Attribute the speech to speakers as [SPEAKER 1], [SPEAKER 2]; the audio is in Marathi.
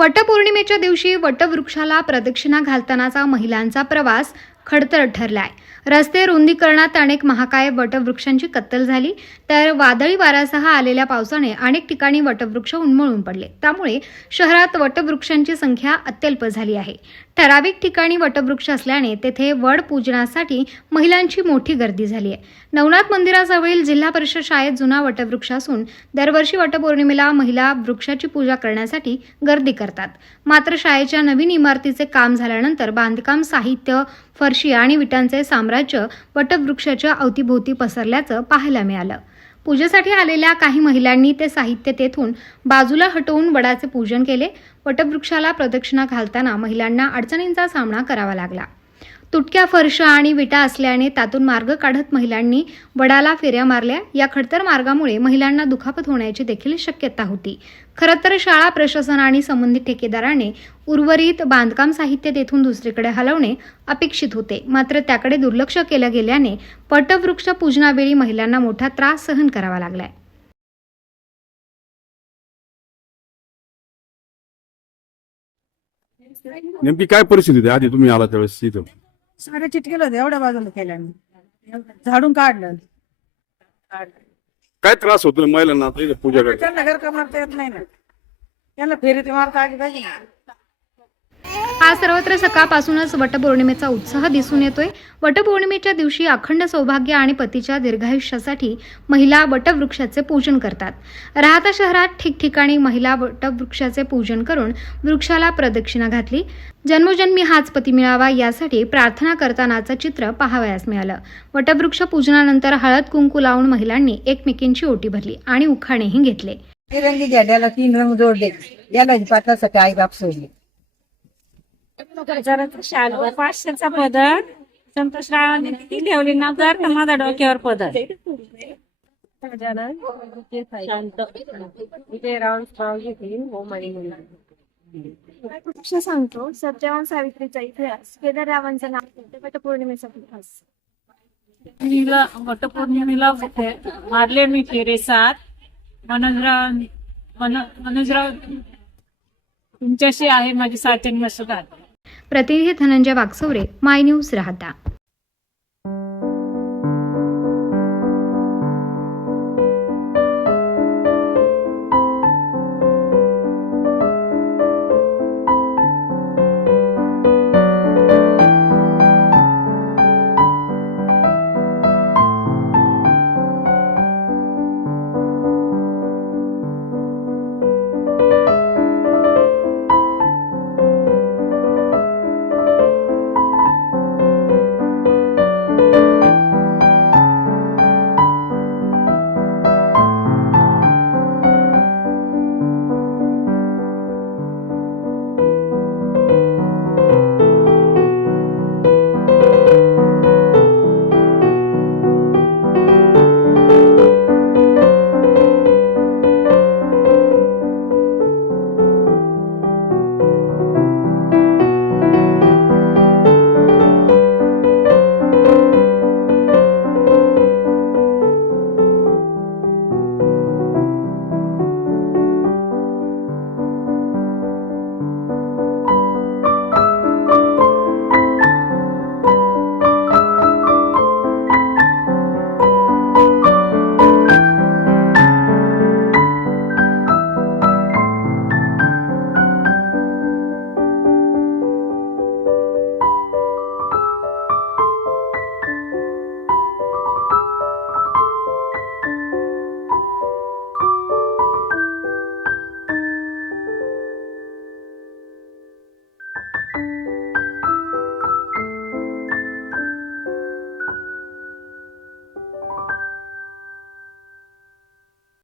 [SPEAKER 1] वटपौर्णिमेच्या दिवशी वटवृक्षाला प्रदक्षिणा घालतानाचा महिलांचा प्रवास खडतर ठरलाय. रस्ते रुंदीकरणात अनेक महाकाय वटवृक्षांची कत्तल झाली तर वादळी वाऱ्यासह आलेल्या पावसाने अनेक ठिकाणी वटवृक्ष उन्मळून पडले. त्यामुळे शहरात वटवृक्षांची संख्या अत्यल्प झाली आहे. ठराविक ठिकाणी वटवृक्ष असल्याने तेथे वड पूजनासाठी महिलांची मोठी गर्दी झाली आहे. नवनाथ मंदिराजवळील जिल्हा परिषद शाळेत जुना वटवृक्ष असून दरवर्षी वटपौर्णिमेला महिला वृक्षाची पूजा करण्यासाठी गर्दी करतात. मात्र शाळेच्या नवीन इमारतीचे काम झाल्यानंतर बांधकाम साहित्य फरशी आणि विटांचे साम्राज्य वटवृक्षाच्या अवतीभोवती पसरल्याचं पाहायला मिळालं. पूजेसाठी आलेल्या काही महिलांनी ते साहित्य तेथून बाजूला हटवून वडाचे पूजन केले. वटवृक्षाला प्रदक्षिणा घालताना महिलांना अडचणींचा सामना करावा लागला. तुटक्या फरशा आणि विटा असल्याने त्यातून मार्ग काढत महिलांनी वडाला फेऱ्या मारल्या. या खडतर मार्गामुळे महिलांना दुखापत होण्याची देखील शक्यता होती. खरं तर शाळा प्रशासन आणि संबंधित ठेकेदाराने उर्वरित बांधकाम साहित्य तेथून दुसरीकडे हलवणे अपेक्षित होते. मात्र त्याकडे दुर्लक्ष केलं गेल्याने पटवृक्ष पूजनावेळी महिलांना मोठा त्रास सहन करावा लागलाय.
[SPEAKER 2] नेमकी काय परिस्थिती आधी तुम्ही आला त्यावेळेस इथं.
[SPEAKER 3] साड्या चिटकेलं होतं एवढ्या बाजूला केल्याने झाडून काढलं. काढलं.
[SPEAKER 2] काय त्रास होतो महिलांना आता इथं पूजा करायला
[SPEAKER 3] त्यांना घर का मारता येत नाही ना? त्यांना फेरी ते मारता आली पाहिजे ना.
[SPEAKER 1] आज सर्वत्र सकाळपासूनच वटपौर्णिमेचा उत्साह दिसून येतोय. वटपौर्णिमेच्या दिवशी अखंड सौभाग्य आणि पतीच्या दीर्घायुष्यासाठी महिला वटवृक्षाचे पूजन करतात. राहता शहरात ठिकठिकाणी महिला वटवृक्षाचे पूजन करून वृक्षाला प्रदक्षिणा घातली. जन्मोजन्मी हाच पती मिळावा यासाठी प्रार्थना करतानाचं चित्र पाहावयास मिळालं. वटवृक्ष पूजनानंतर हळद कुंकू लावून महिलांनी एकमेकींची ओटी भरली आणि उखाणेही घेतले.
[SPEAKER 3] तिरंगी तीन रंग जोडले. याला आई बाप सोडले.
[SPEAKER 4] शाल पाचशेचा पदर. किती ठेवली ना? तर माझ्या डोक्यावर पदर. शांत घेतली
[SPEAKER 5] सांगतो सत्यवान सावित्रीचा इतिहास. केदाररावांचा नाव होते वटपौर्णिमेचा इतिहास.
[SPEAKER 4] पौर्णिमेला वटपौर्णिमेला मारले मी फेरे सात. मनोजराव मन- मनोजराव तुमच्याशी आहे माझी साचन मसुदार
[SPEAKER 1] प्रतिनिधी धनंजय वागसवरे माय न्यूज राहता.